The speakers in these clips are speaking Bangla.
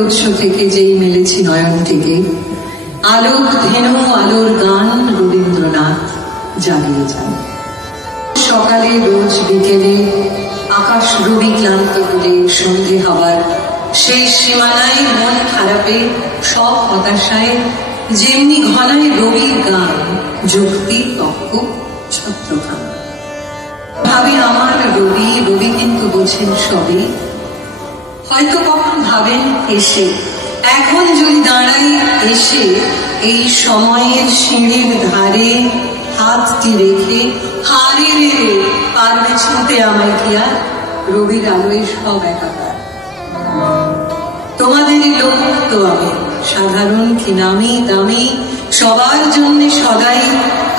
উৎস থেকে যেই মেলেছি নয়নটিকে, আলোক ধেনু আলোর গান রবীন্দ্রনাথ জাগিয়ে যান। সকালে রোজ বিকেলে আকাশ রবি ক্লান্ত হলে সন্ধে হবার শেষ সীমানায় মন খারাপে সব হতাশায় যেমনি ঘনায় রবির গান যুক্তি তক্ক ছত্রখান। ভাবে আমার রবি, রবি কিন্তু বোঝেন সবে। হয়তো কখন ভাবেন এসে, এখন যদি দাঁড়াই এসে এই সময়ের সিঁড়ির ধারে হাতটি রেখে, হারে রে পারবে ছুঁতে আমায় কি আর রবির আলোয় সব একাকার। তোমাদেরই লোক তো আমি, সাধারণ কি নামি দামি, সবার জন্য সদাই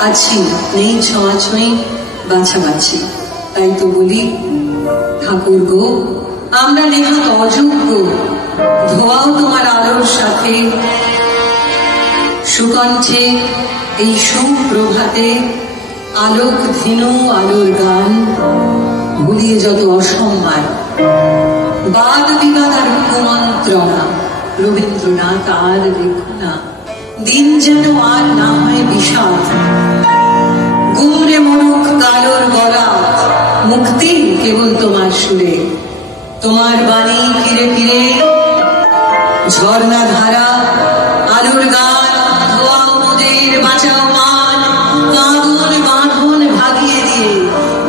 আছি, নেই ছোঁয়াছুঁই বাছাবাছি। তাই তো বলি ঠাকুর গো, আমরা নেহাত অযোগ্য, ধোয়াও তোমার আলোর সাথে। সুকণ্ঠে এই সুপ্রভাতে আলোক ধেনু আলোর গান ভুলিয়ে যত অসম্মান, বাদ বিবাদ আর কুমন্ত্রণা, রবীন্দ্রনাথ আর রেখো না। দিন যেন আর না হয় বিষাদ, গুমরে মরুক কালোর গলা, মুক্তি কেবল তোমার সুরে। তোমার বাণী ফিরে ফিরে ঝর্ণা ধারা, আলোর গান, ধোয়াও নদীর বাঁচাও মান, কাঁদন বাঁধন ভাগিয়ে দিয়ে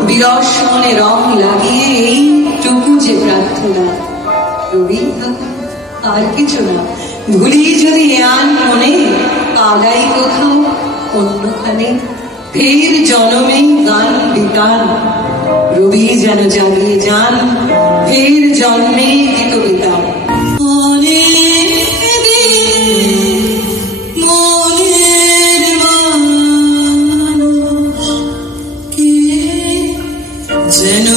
বিরস মনে রং লাগিয়ে এইটুকু যে প্রার্থনা। রবি আর কিছু না, ভুলি যদি আন মনে আগাই কোথাও অন্যখানে, ফের জনমে গান বিতান রবি যেন জাগিয়ে যান, ফের জন্মে গীত বিতান। যেন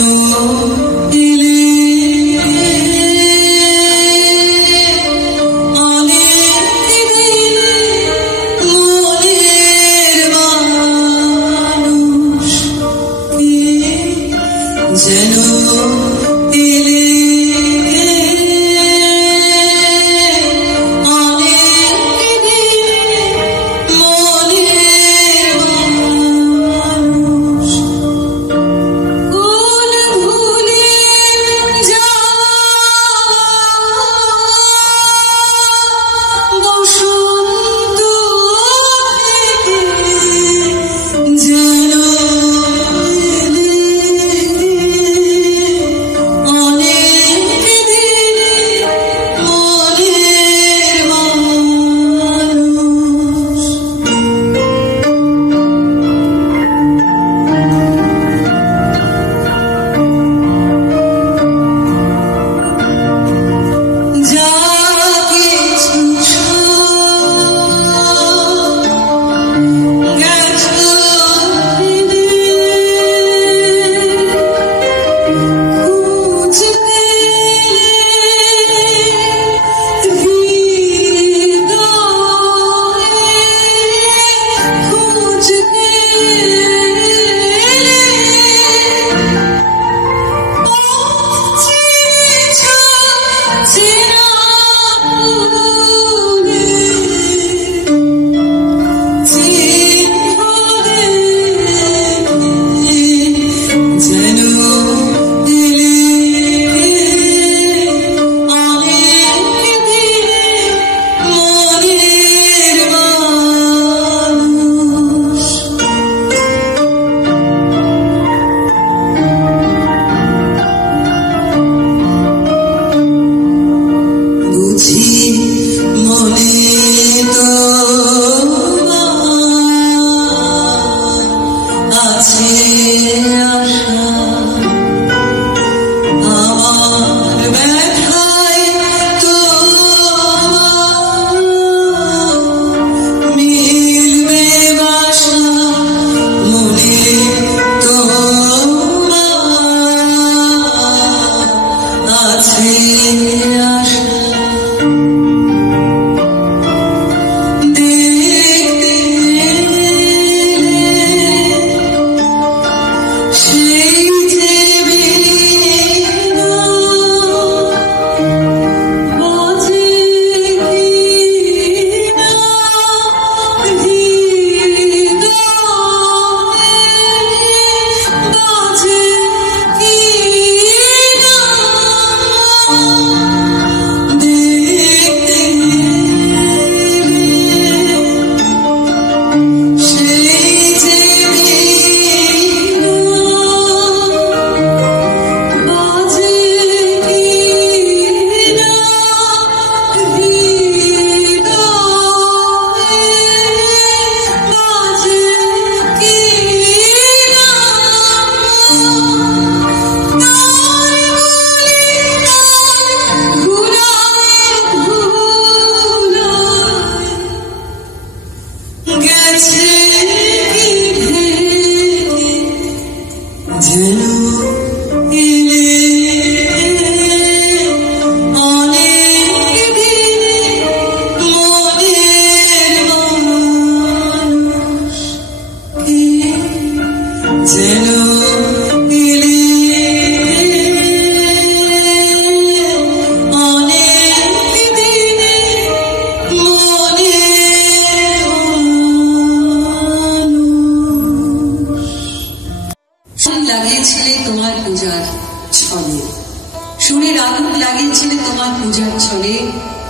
ছলে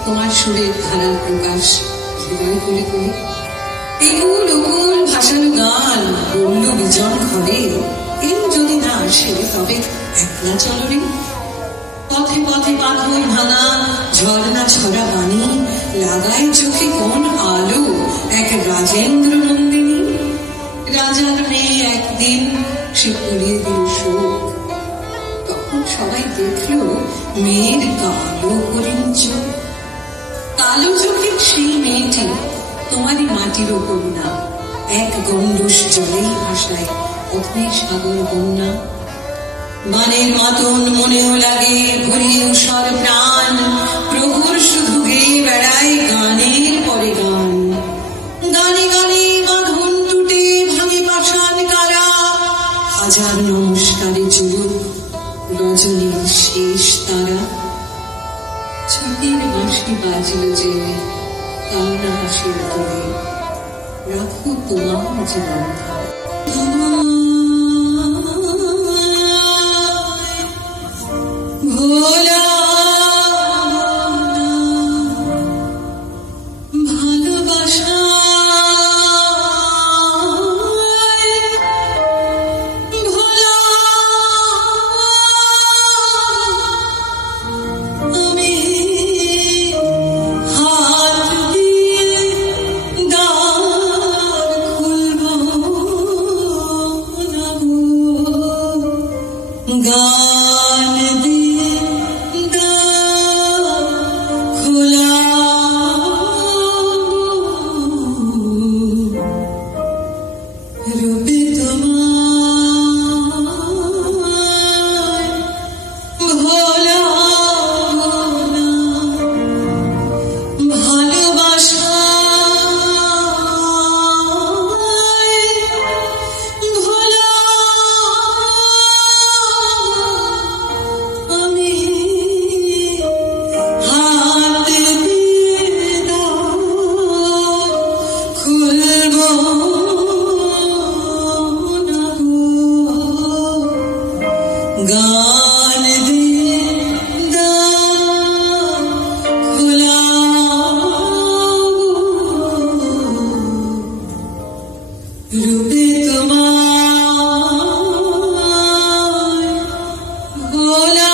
তোমার সুরের ধারার প্রকাশ হৃদয় করে করে একুল উকুল ভাসানো গান বলল বিজন ঘরে এই যদি না আসে তবে একলা চলরে পথে পথে পাথর ভাঙা ঝর্ণা ছড়া বাণী লাগায় চোখে কোন আলো এক রাজেন্দ্র নন্দিনী রাজার মেয়ে একদিন সে পুড়িয়ে দিল শোক তখন সবাই দেখল মেয়ের কালো হরিণ চোখ কালো চোখের সেই মেয়েটি তোমারই মাটির কন্যা এক গণ্ডূষ জলেই ভাসায় অগ্নি সাগর বন্যা মানের মতন মনেও লাগে ভরিয়ে উষর প্রাণ প্রভুর শুধু গেয়ে বেড়ায় গানের পরে গান গানে গানে বাঁধন টুটে ভাঙে পাষাণ কারা হাজার নমস্কারে জুড়ুক রজনীর শেষ তারা ছুটির বাঁশি বাজল যে তাও না হাসির করে রাখো তোমার জীবন ভোলা ভালোবাসা ভোলা আমি হাত দিয়ে দ্বার খুলব না গো গান দিয়ে দ্বার খোলা রূপে তোমায় ভোলা ভালোবাসা ভোলা আমি হাত দিয়ে দ্বার খুলব না গো গান দিয়ে দ্বার খোলা রূপে তোমায় ভোলা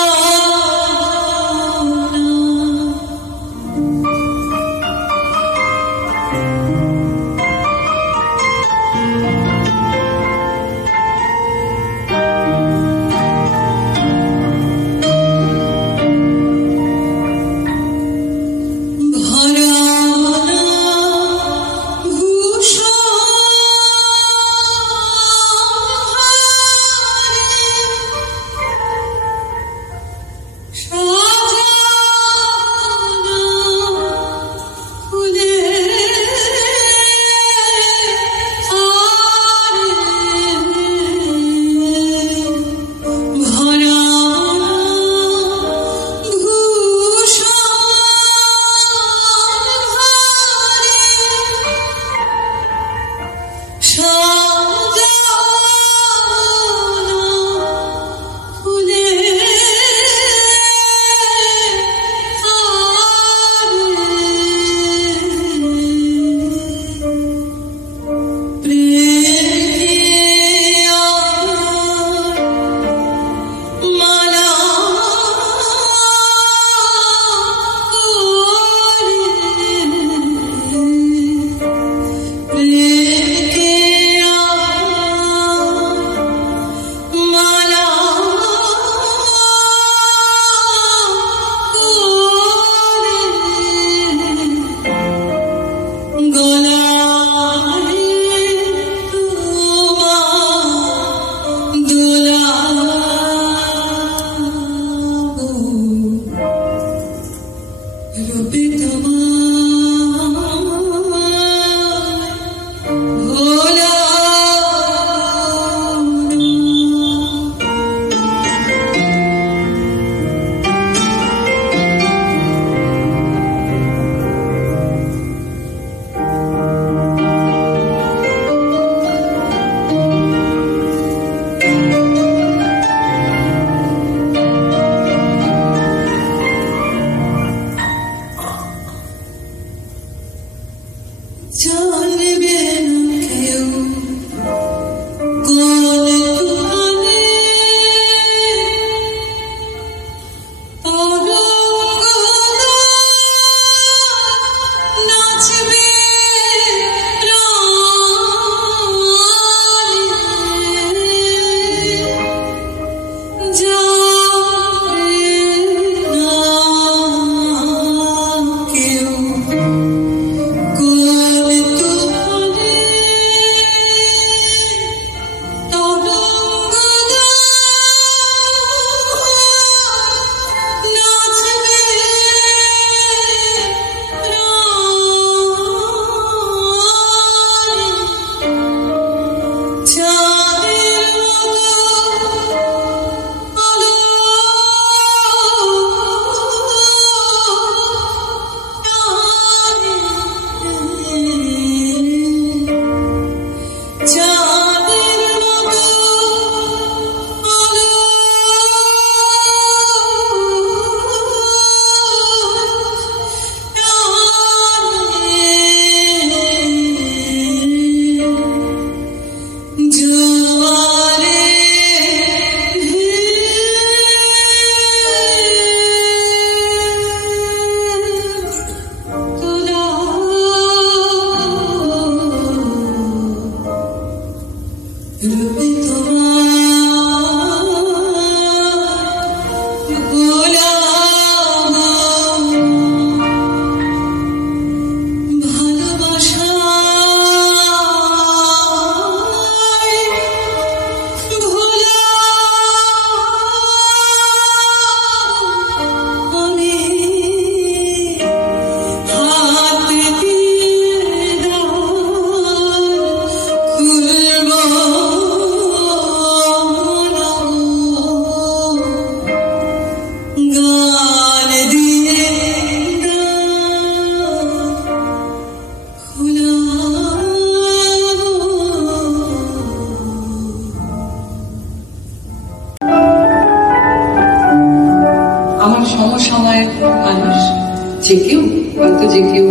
যে কেউ হয়তো যে কেউ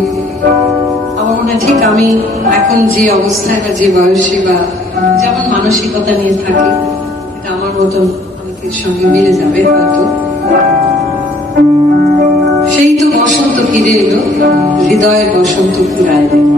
আমার মনে হয় ঠিক আমি এখন যে অবস্থায় বা যে বয়সে বা যেমন মানসিকতা নিয়ে থাকি এটা আমার মতন অনেকের সঙ্গে মিলে যাবে হয়তো। সেই তো বসন্ত ফিরে এলো, হৃদয়ের বসন্ত ফিরায় দিল।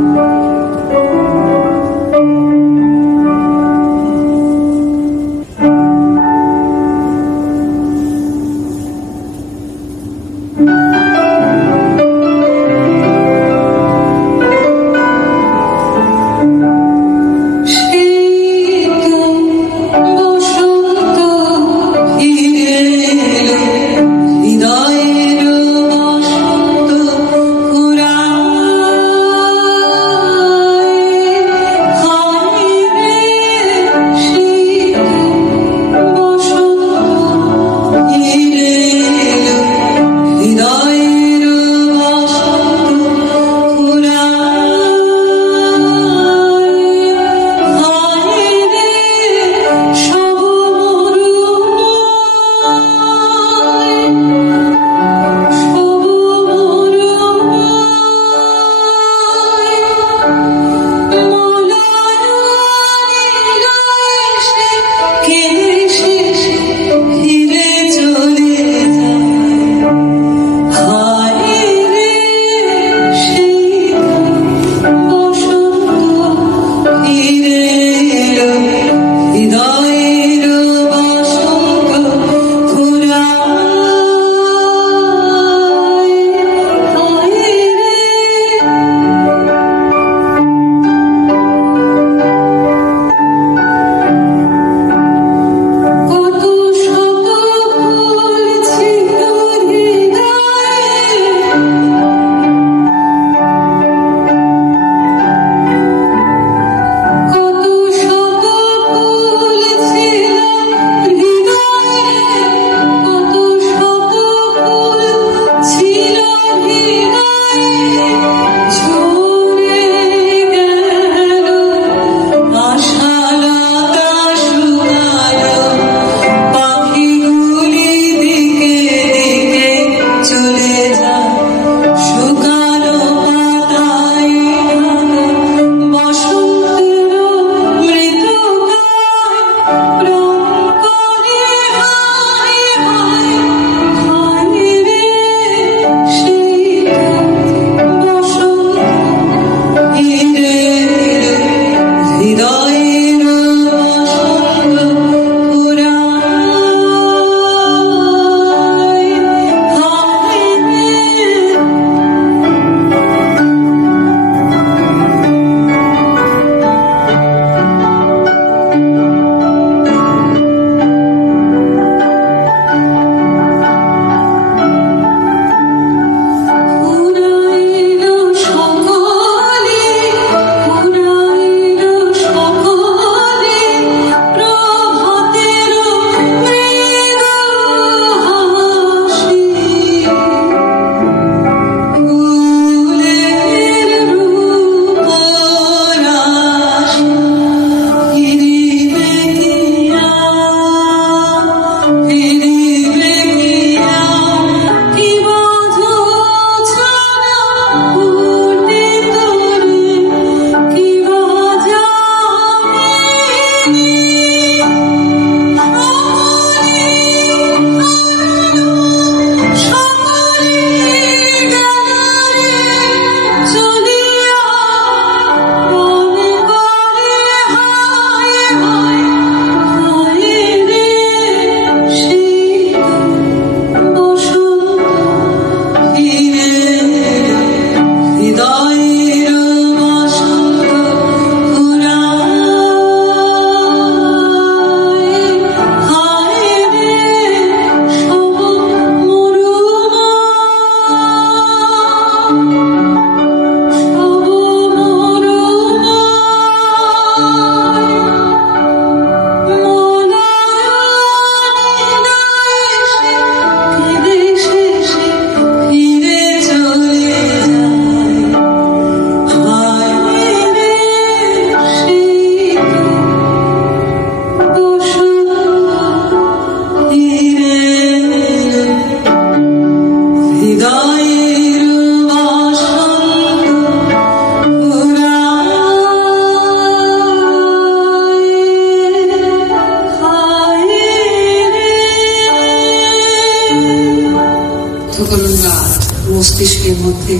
মঞ্চের মধ্যে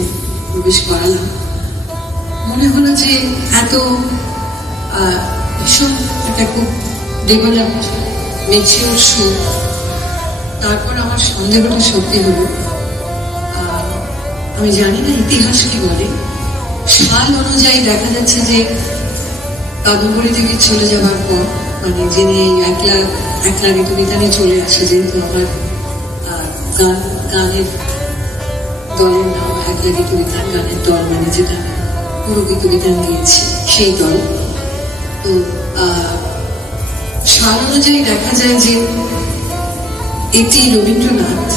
প্রবেশ করালাম, মনে হলো যে এত ভীষণ একটা খুব ডেভেলপড ম্যাচিওর শো। তারপর আমার সন্দেহটা সত্যি হলো। আমি জানি না ইতিহাস কি বলে, সাল অনুযায়ী দেখা যাচ্ছে যে কাদম্বরী দেবীর চলে যাবার পর, মানে যিনি এই একলা ঋতুবিতানে চলে আসে, যেহেতু আমার গানের দলের নাম একলা ঋতুবিতান, গানের দল মানে যেটা পুরো ঋতুবিতান দিয়েছে সেই দল। তো সাল অনুযায়ী দেখা যায় যে এটি রবীন্দ্রনাথ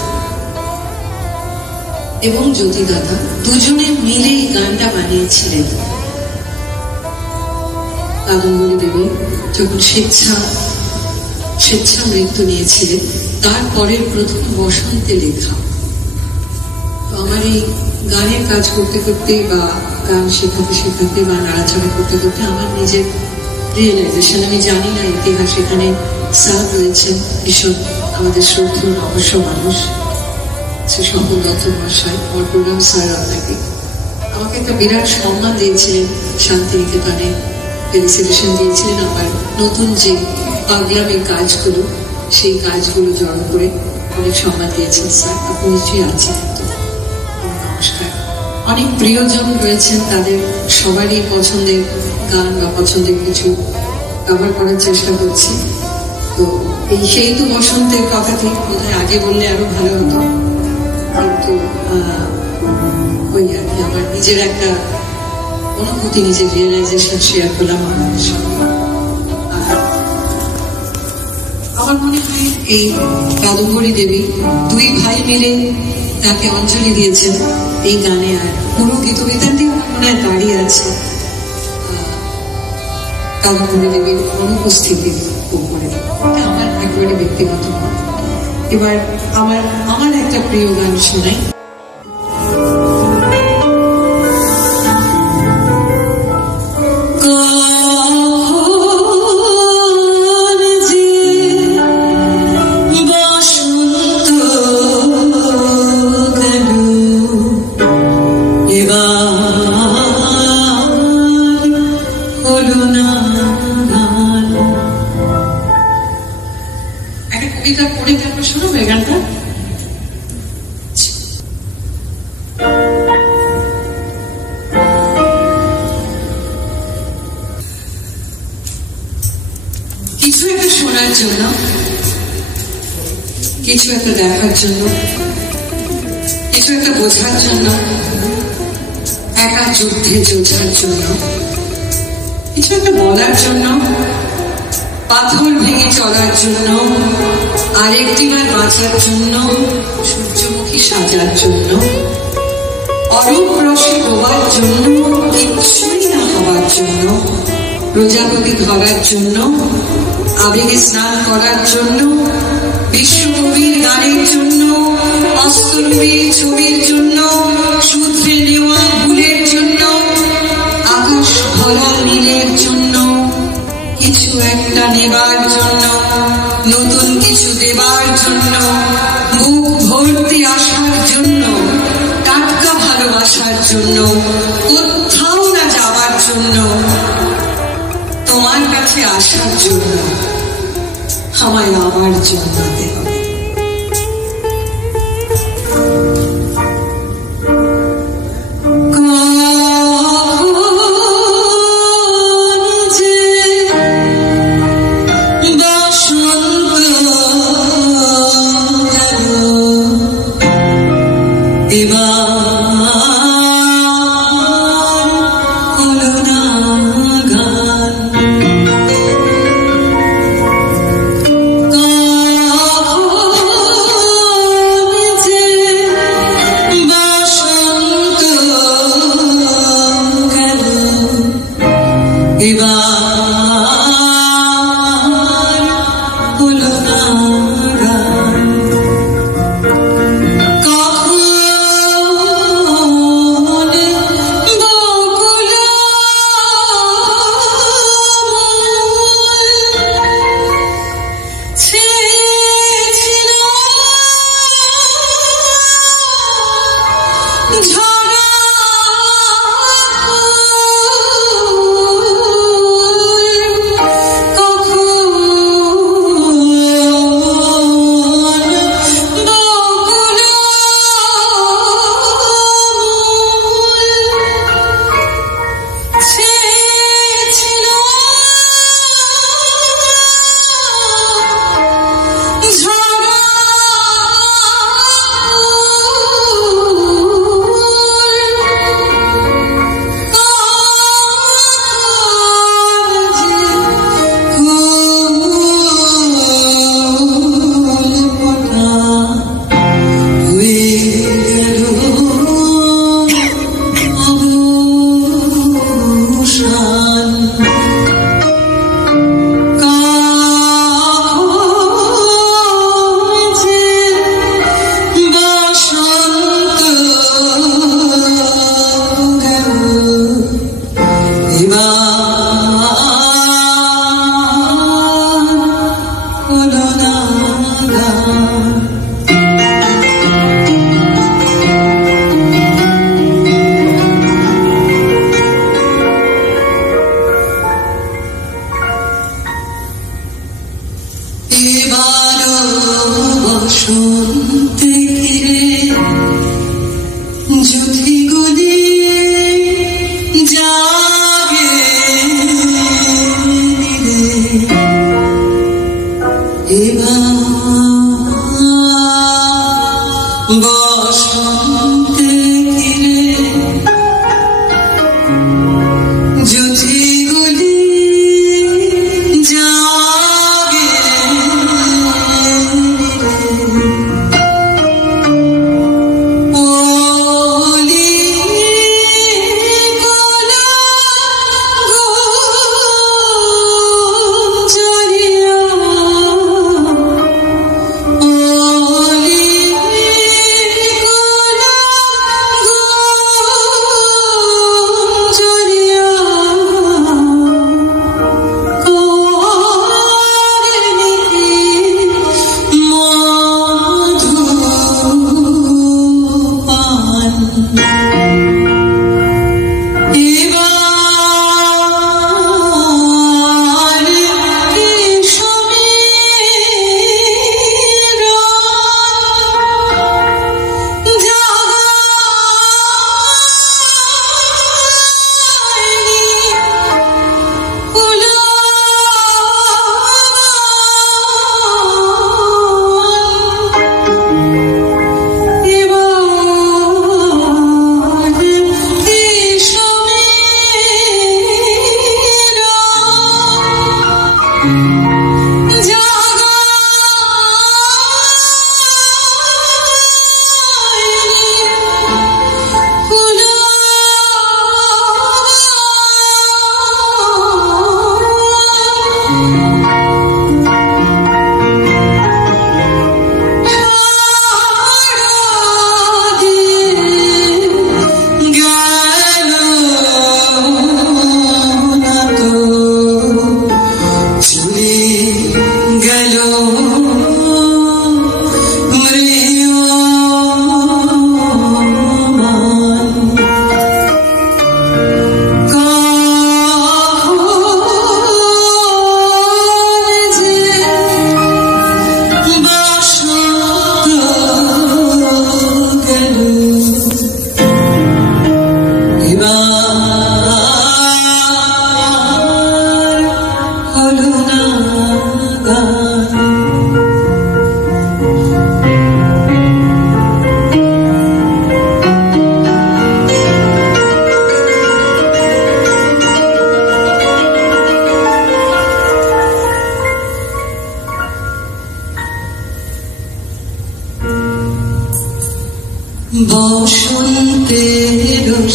এবং জ্যোতিদাদা দুজনে মিলে এই গানটা বানিয়েছিলেন। কাদম্বরী দেবী যখন স্বেচ্ছা মৃত্যু নিয়েছিলেন, তারপরের প্রথম বসন্তে লেখা। তো আমার এই গানের কাজ করতে করতে বা গান শেখাতে বা নাড়াচাড়া করতে করতে আমার নিজের রিয়েলাইজেশন, আমি জানি না ইতিহাস, এখানে স্যার রয়েছেন ভীষণ আমাদের শ্রদ্ধেয় অবশ্য মানুষ, সে সকল দত্ত মহাশয়, আমার প্রোগ্রাম স্যার আপনাকে আমাকে একটা বিরাট সম্মান দিয়েছিলেন, শান্তিনিকেতনে ফেলিসিটেশন দিয়েছিলেন আমার নতুন যে পাগলামের কাজগুলো, সেই কাজগুলো জড়ো করে অনেক সম্মান দিয়েছেন স্যার। আপনি নিশ্চয়ই আছেন তো, নমস্কার। অনেক প্রিয়জন রয়েছেন, তাদের সবারই পছন্দের গান বা পছন্দের কিছু কভার করার চেষ্টা করছি। তো এই সেই তো বসন্তের কথাটি বোধহয় আগে বললে আরো ভালো হতো, কিন্তু ওই আর কি আমার নিজের একটা অনুভূতি, নিজের রিয়েলাইজেশন শেয়ার করলাম আপনাদের সঙ্গে। আমার মনে হয় এই কাদম্বরী দেবী দুই ভাই মিলে তাকে অঞ্জলি দিয়েছেন এই গানে, আর পুরো গীতবিতানটি মনে হয় দাঁড়িয়ে আছে কাদম্বরী দেবীর অনুপস্থিতির উপরে। এটা আমার একেবারে ব্যক্তিগত মত। এবার আমার একটা প্রিয় গান শোনাই। কিছু একটা শোনার জন্য, কিছু একটা দেখার জন্য, কিছু একটা বোঝার জন্য, একা যুদ্ধে যোদ্ধার জন্য, কিছু একটা বলার জন্য, পাথর ভেঙে চলার জন্য, আরেকটিবার বাঁচার জন্য, সূর্যমুখী সাজার জন্য, অরূপ রসে ডোবার জন্য, কিচ্ছুই না হবার জন্য, প্রজাপতি ধরার জন্য, আবেগে স্নান করার জন্য, বিশ্বকবির গানের জন্য, অস্তনবীর ছবির জন্য, সূত্রে নেওয়া ভুলের জন্য, আকাশ ভরা নীলের জন্য, কিছু একটা নেবার জন্য, নতুন কিছু দেবার জন্য, বুক ভর্তি আসার জন্য, টাটকা ভালোবাসার জন্য, কোথাও না যাবার জন্য, তোমার কাছে আসার জন্য, আমায় আবার জন্মাতে হবে। Oh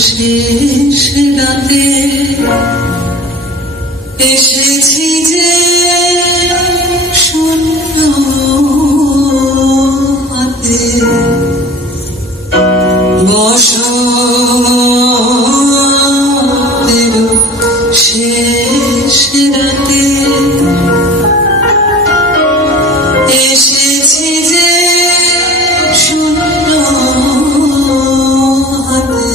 শেষ রাতে এসেছি যে শূন্য হাতে বসন্তের শেষ রাতে এসেছি যে শূন্য হাতে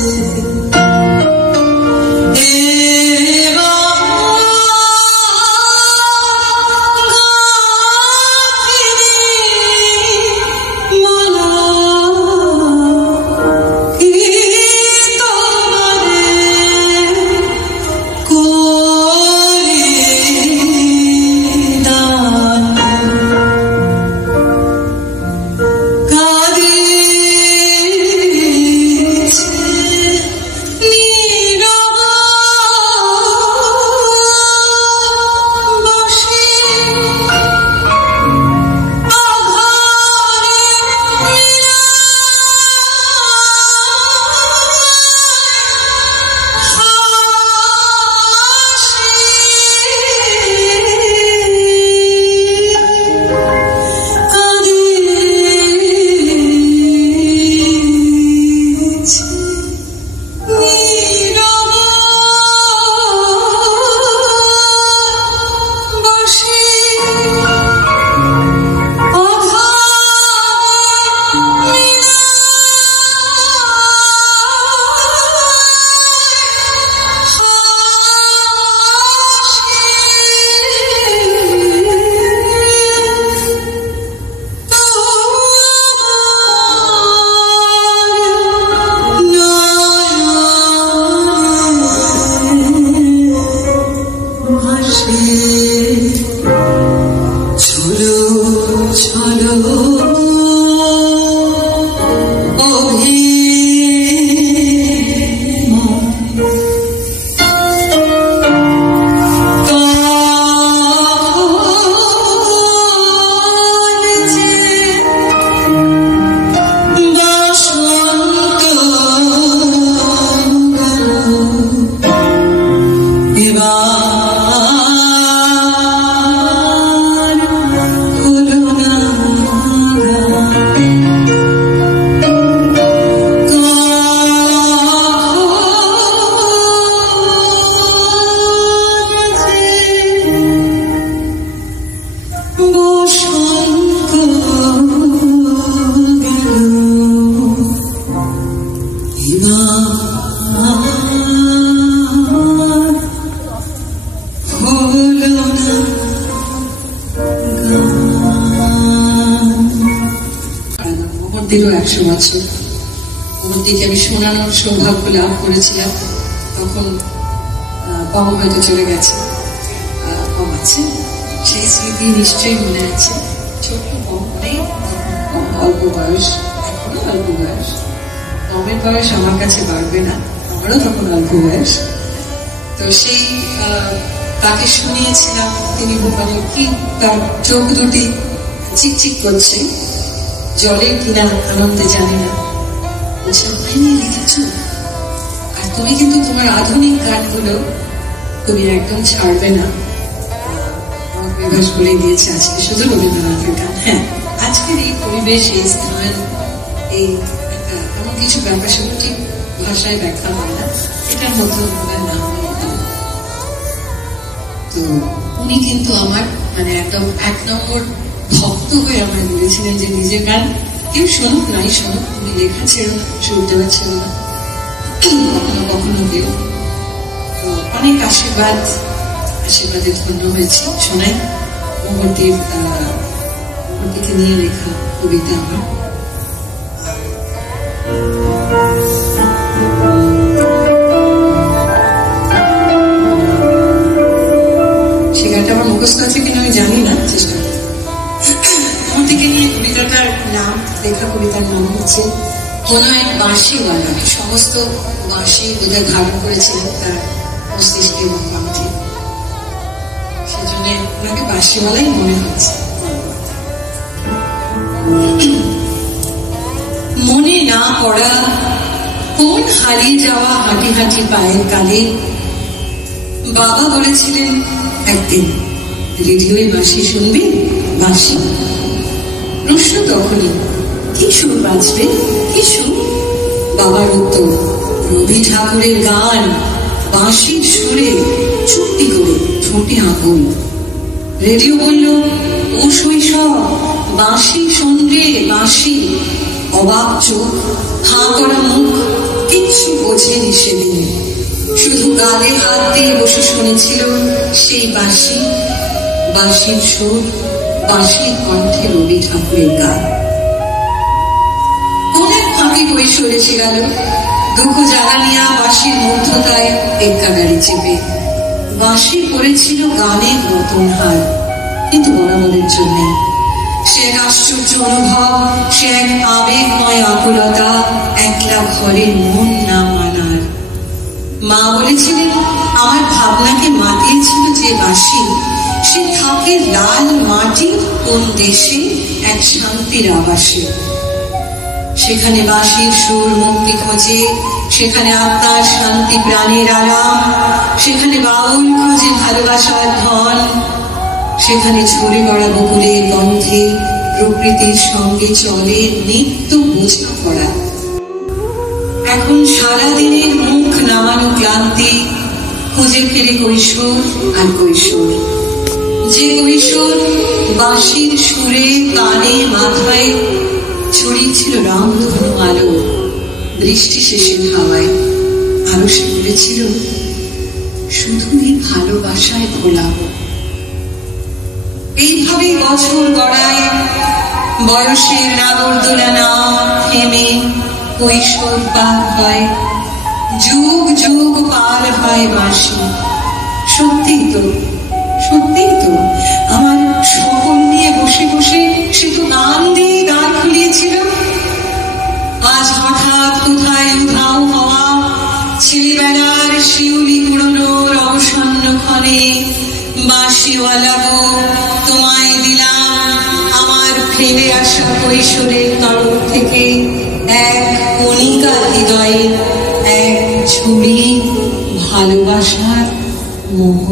মোহনদিরও 100 বছর। মোহনদিকে আমি শোনানোর সৌভাগ্য লাভ করেছিলাম, তখন বাবা হয়তো চলে গেছে, কম আছে, সেই স্মৃতি নিশ্চয়ই মনে আছে। ছোট্ট কম, অনেক অল্প বয়স, এখনো অল্প বয়স। কমের বয়স আমার কাছে বাড়বে না, আমারও তখন অল্প বয়স। তো সেই তাকে শুনিয়েছিলাম, তিনি কি তার চোখ দুটি চিকচিক করছে, জলের কিনা আনন্দে জানি না। বলছে ওখানে লিখেছ, আর তুমি কিন্তু তোমার আধুনিক গানগুলো তুমি একদম ছাড়বে না। আমার বিভাস বলে দিয়েছে আজকে শুধু রবীন্দ্রনাথের গান। হ্যাঁ, আজকের এই পরিবেশ, এই স্থান, এই এমন কিছু ব্যাপার সেগুলো ঠিক ভাষায় ব্যাখ্যা হয় না, এটার মধ্যে ওনার নাম নেই। তো উনি কিন্তু আমার মানে একদম 1 নম্বর ভক্ত হয়ে আমায় বলেছিলেন যে নিজের গান কেউ শোনুক নাই শোনুক, তুমি লেখা ছিল না, সুর দেওয়া ছিল না, কখনো কখনো কেউ। তো অনেক আশীর্বাদে ধন্য হয়েছি। শোনাই মোহনদিকে নিয়ে লেখা কবিতা আমার। সে গানটা আমার মুখস্থ আছে কিনা আমি জানি না, চেষ্টা করি। মোহনদিকে নিয়ে কবিতাটার নাম, লেখা কবিতার নাম হচ্ছে কোন এক বাঁশিওয়ালা। সমস্ত বাঁশি বোধহয় ধারণ করেছিলেন তার মস্তিষ্কে এবং কণ্ঠে, সেজন্য ওনাকে বাঁশিওয়ালাই মনে হচ্ছে। মনে না পড়া কোন হারিয়ে যাওয়া হাঁটি হাঁটি পায়ের কালে বাবা বলেছিলেন একদিন, রেডিওয় বাঁশি শুনবি? বাঁশি। প্রশ্ন তখনই, কি সুর বাজবে, কি সুর? বাবার উত্তর, রবি ঠাকুরের গান, বাঁশির সুরে চুপটি করে ঠোঁটে আগুন। রেডিও বলল, ও শৈশব, বাঁশি শুনবে, বাঁশি। অবাক চোখ, হাঁ করা মুখ, কিচ্ছু বোঝেনি সেদিন। শুধু গালে হাত দিয়ে বসে শুনেছিল সেই বাঁশি, বাঁশির সুর, বাঁশির কণ্ঠে রবি ঠাকুরের গান। কোন এক ফাঁকে কৈশোর এসে গেল, দুঃখ জ্বালানিয়া বাঁশির মধ্যতায় এক্কা গাড়ি চেপে। বাঁশি পড়েছিল গানের নতুন হার, কিন্তু বরাবরের জন্যে। সে এক আশ্চর্য অনুভব, সে এক আবেগময় আকুলতা, একলা ঘরের মন না মানার। মা বলেছিলেন, আমার ভাবনাকে মাতিয়েছিল যে বাঁশি, সে থাকে লাল মাটি কোন দেশে এক শান্তির আবাসে। সেখানে বাঁশির সুর মুক্তি খোঁজে, সেখানে আত্মার শান্তি, প্রাণের আরাম। সেখানে বাউল খোঁজে ভালোবাসার ধন, সেখানে ঝরে পড়া বকুলের গন্ধে প্রকৃতির সঙ্গে চলে নিত্য বোঝাপড়া। এখন সারাদিনের মুখ নামানো ক্লান্তি খুঁজে ফেরে কৈশোর আর কৈশোর, যে কৈশোর বাঁশির সুরে কানে মাথায় ছড়িয়েছিল রামধনু আলো বৃষ্টি শেষের হাওয়ায়। আরো সে বলেছিল, শুধুই ভালোবাসায় ভোলা। এইভাবেই বছর গড়ায়, বয়সের নাগরদোলা না থেমে কৈশোর পার হয়, যুগ যুগ পার হয় বাঁশি। সত্যিই তো, সত্যিই তো, আমার স্বপন নিয়ে বসে বসে সে তো গান দিয়ে দ্বার খুলিয়েছিল। আজ হঠাৎ কোথায় উধাও হওয়া ছেলেবেলার শিউলি কুড়োনোর অবসন্ন ক্ষণে, বাঁশিওয়ালা গো তোমায় দিলাম আমার ফেলে আসা কৈশোরের তরফ থেকে এক কণিকা হৃদয়ে, এক ছবি ভালোবাসার মোহ।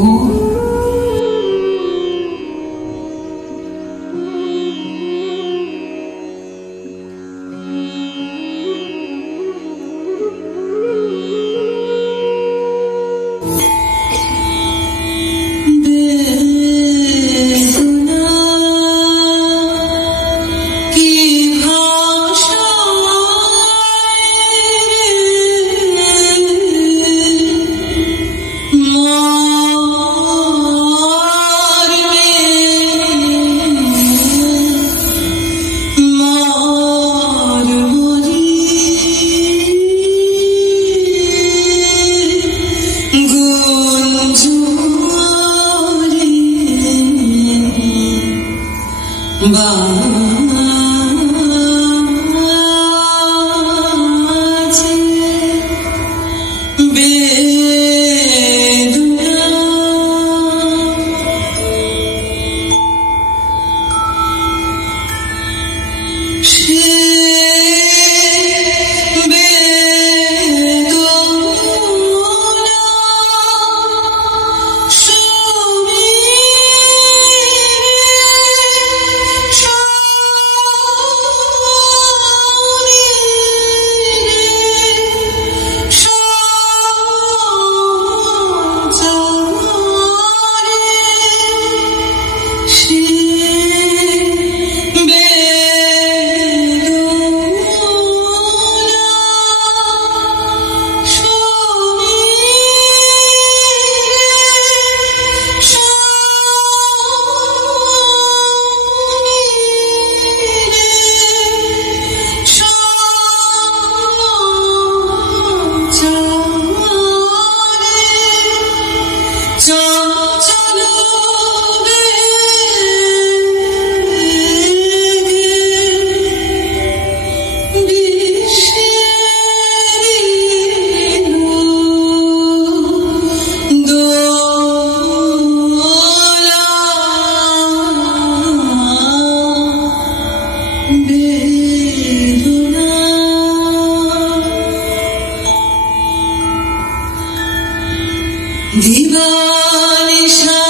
দিবানিশা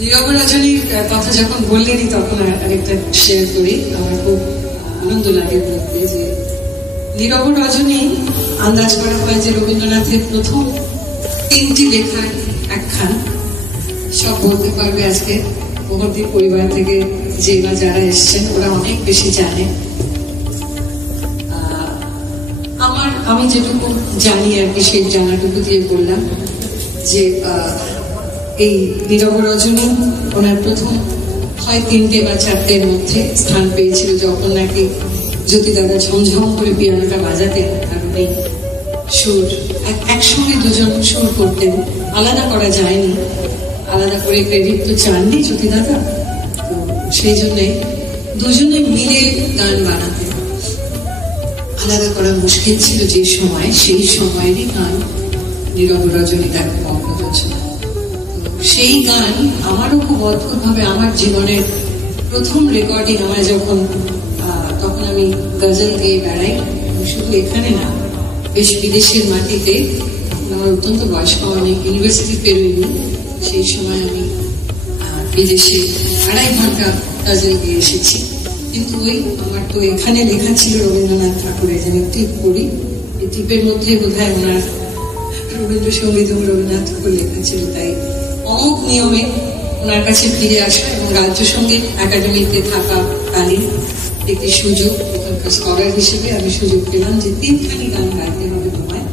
নীরব রজনীর কথা যখন বললেনই তখন আরেকটা শেয়ার করি। আমার খুব আনন্দ লাগে বলতে যে নীরব রজনী আন্দাজ করা হয় যে রবীন্দ্রনাথের প্রথম 3টি লেখার একখান। সব বলতে পারবে আজকে মোহনদীপ পরিবার থেকে যে বা যারা এসছেন ওরা অনেক বেশি জানে। আমি যেটুকু জানি আর কি সেই জানাটুকু দিয়ে বললাম যে এই নীরব রজনী ওনার প্রথম হয় 3টে বা 4টের মধ্যে স্থান পেয়েছিল যখন নাকি জ্যোতি দাদা ঝমঝম করে পিয়ানোটা বাজাতেন আর উনি সুর একসঙ্গে দুজন সুর করতেন, আলাদা করা যায়নি, আলাদা করে ক্রেডিট তো চাননি জ্যোতি দাদা, তো সেই জন্যে দুজনে মিলে গান বানাতেন। আলাদা করা মুশকিল ছিল যে সময়, সেই সময়েরই গান নীরব রজনী তার মগ্ন রচনা। সেই গান আমারও খুব অদ্ভুতভাবে আমার জীবনের প্রথম রেকর্ডিং। আমার যখন তখন আমি গজল গেয়ে বেড়াই, শুধু এখানে না বেশ বিদেশের মাটিতে। আমার অত্যন্ত বয়স্ক, অনেক ইউনিভার্সিটি পেরোয়নি সেই সময় আমি বিদেশে 2.5 ঘন্টা গজল গিয়ে এসেছি। কিন্তু ওই আমার তো এখানে লেখা ছিল রবীন্দ্রনাথ ঠাকুরের যেন টিপ করি, এই টিপের মধ্যে বোধহয় ওনার রবীন্দ্রসঙ্গীত এবং রবীন্দ্রনাথ ঠাকুর লেখা ছিল। তাই অমুক নিয়মে ওনার কাছে ফিরে আসা এবং রাজ্য সঙ্গীত একাডেমিতে থাকাকালীন একটি সুযোগ, ওখানকার স্কলার হিসেবে আমি সুযোগ পেলাম যে 3খানি গান গাইতে হবে তোমায়।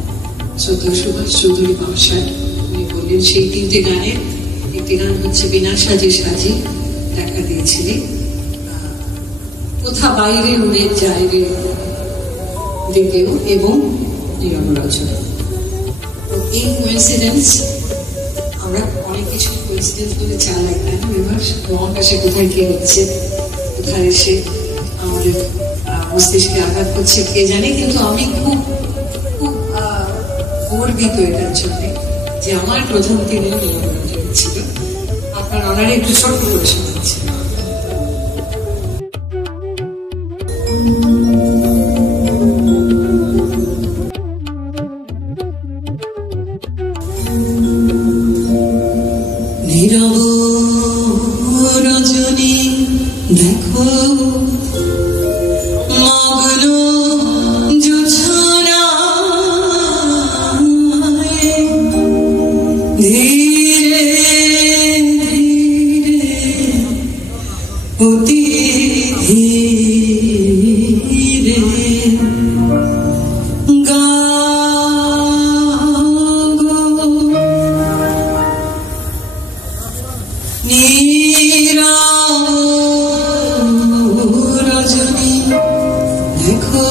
শ্রদ্ধা সুভাষ চৌধুরী মহাশয় উনি বললেন সেই 3টে গানের একটি গান হচ্ছে বিনা সাজে সাজি দেখা দিয়েছিলে, কোথা বাইরে উড়ে যায় রে দিকেও, এবং নীরব রচনা। এই কোইন্সিডেন্স, আমরা অনেক কিছু কোইন্সিডেন্স বলে চালাই তাই না, মহাকাশে কোথায় কি হচ্ছে, কোথায় এসে আমাদের মস্তিষ্কে আঘাত করছে কে জানে। কিন্তু আমি খুব খুব গর্বিত এটার জন্য যে আমার প্রথম 3 ছিল। আপনার অনারে একটু ছোট্ট করে শোনাচ্ছি। নীরব রজনী দেখো মগ্ন জোছনায় ধীরে ধীরে অতি ধীরে রজনী দেখো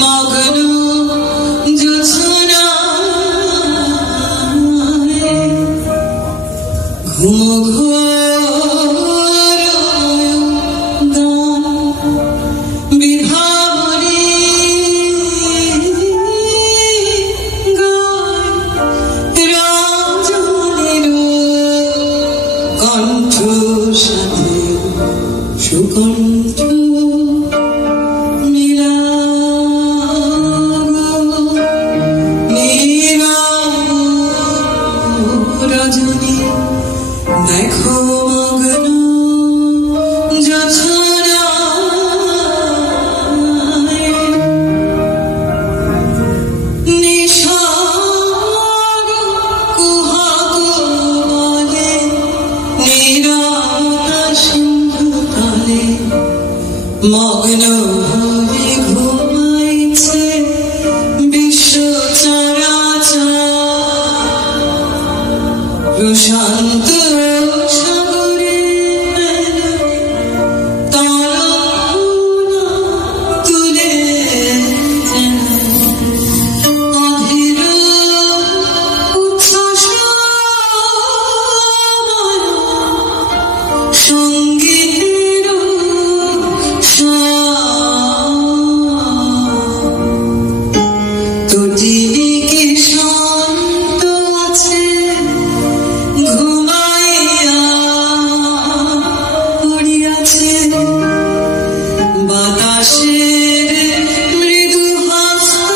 মগ্ন জোছনায় ঘুম ঘোর বিভাবরী রজনীর কণ্ঠ সাথে সুকণ্ঠ রজনী দেখো মগ্ন জোছনায় নিশার কুহক বলে নীরবতা সিন্ধু তলে মগ্ন হয়ে ঘুমাইছে বিশ্ব চরাচর প্রশান্ত সাগরে তরঙ্গ তুলে অধীর উচ্ছ্বাস সঙ্গীতের তটিনী কি শান্ত আছে ঘুমাইয়া পড়িয়াছে বাতাসের মৃদু হস্ত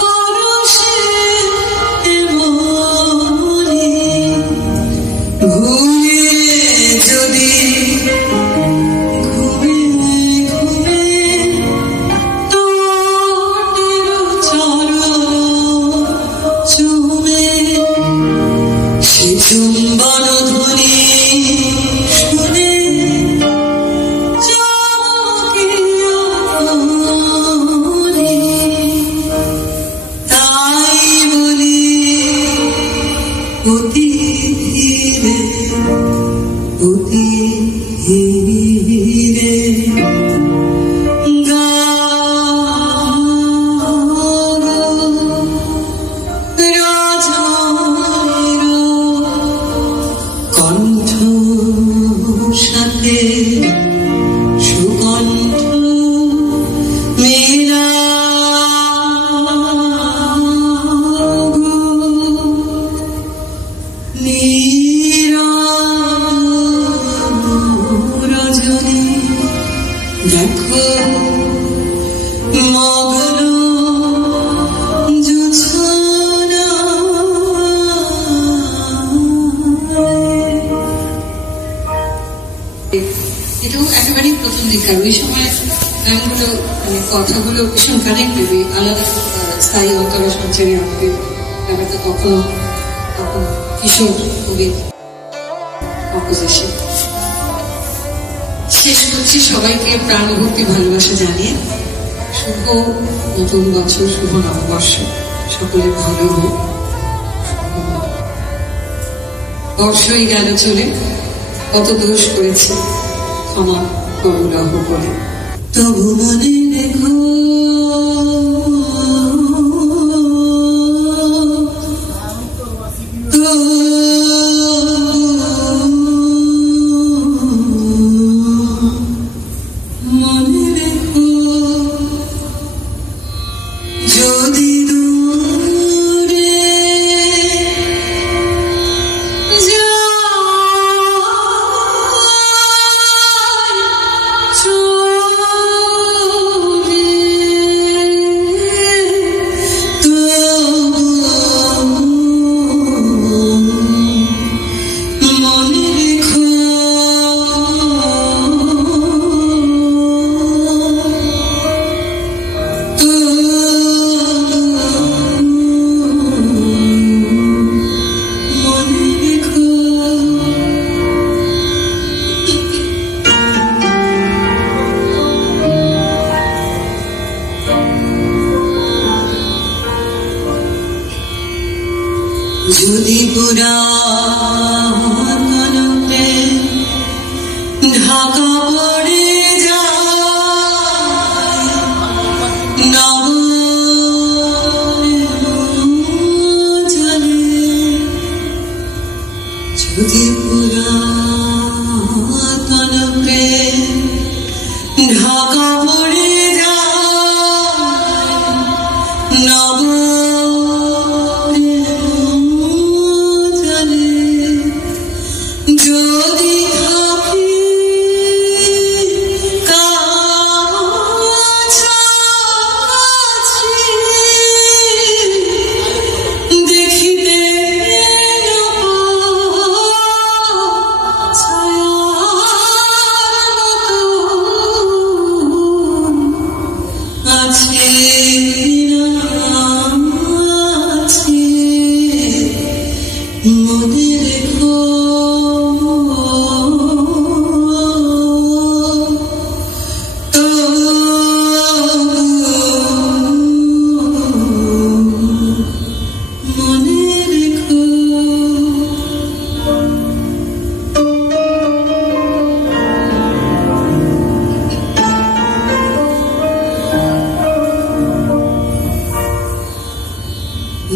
পরশে এমনি ভুলে যদি ঘুমে ঘুমে তোটের চরণ কথাগুলো ভীষণ কানেক্টেড, আলাদা স্থায়ী অন্তরা সঞ্চারী আমাদের ব্যাপারটা কখনো কিশোর কবির কম্পোজিশন। শেষ করছি সবাইকে প্রাণভর্তি ভালোবাসা জানিয়ে। শুভ নতুন বছর, শুভ নববর্ষ, সকলের ভালো হোক। বর্ষই গেল চলে, কত দোষ করেছে, ক্ষমা করুণাহ বলে। তবু মনে রেখো মনে রেখো যদি দূরে যদি পুরাণে ঢাকা পড়ে যায় নবজলে, যদি পুরাণে ঢাকা পড়ে যায় নব যদি থাকি কাছাকাছি দেখিতে আছে মনে রেখো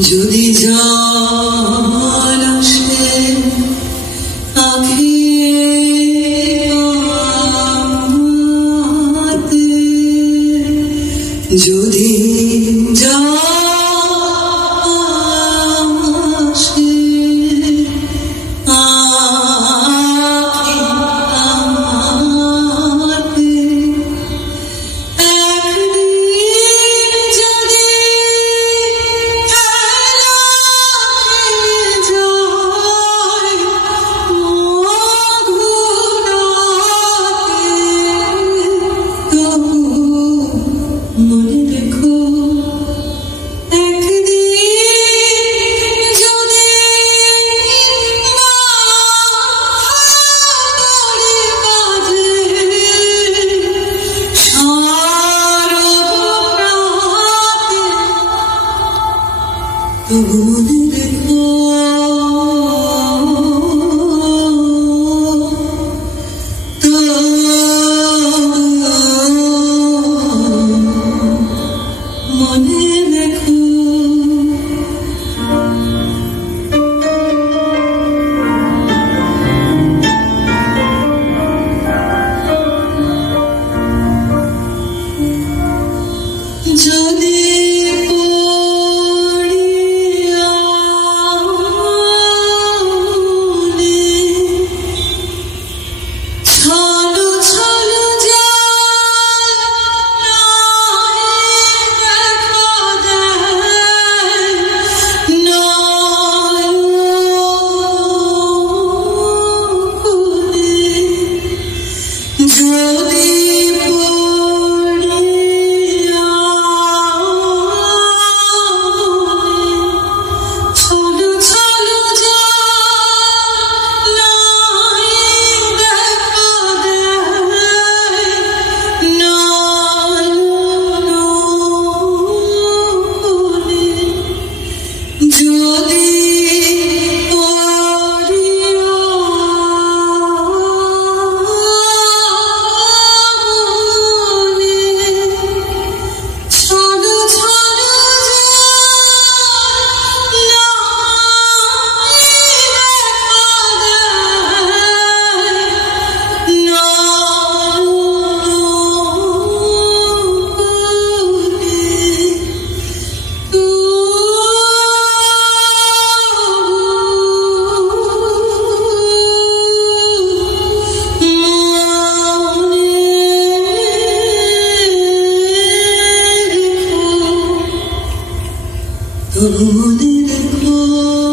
যদি জল আসে আঁখি, যদি জল আসে আঁখি, মনে রেখো একদিন যদি বাজে তবু মনে রেখো মনে রেখো। যদি পড়িয়া তবু মনে রেখো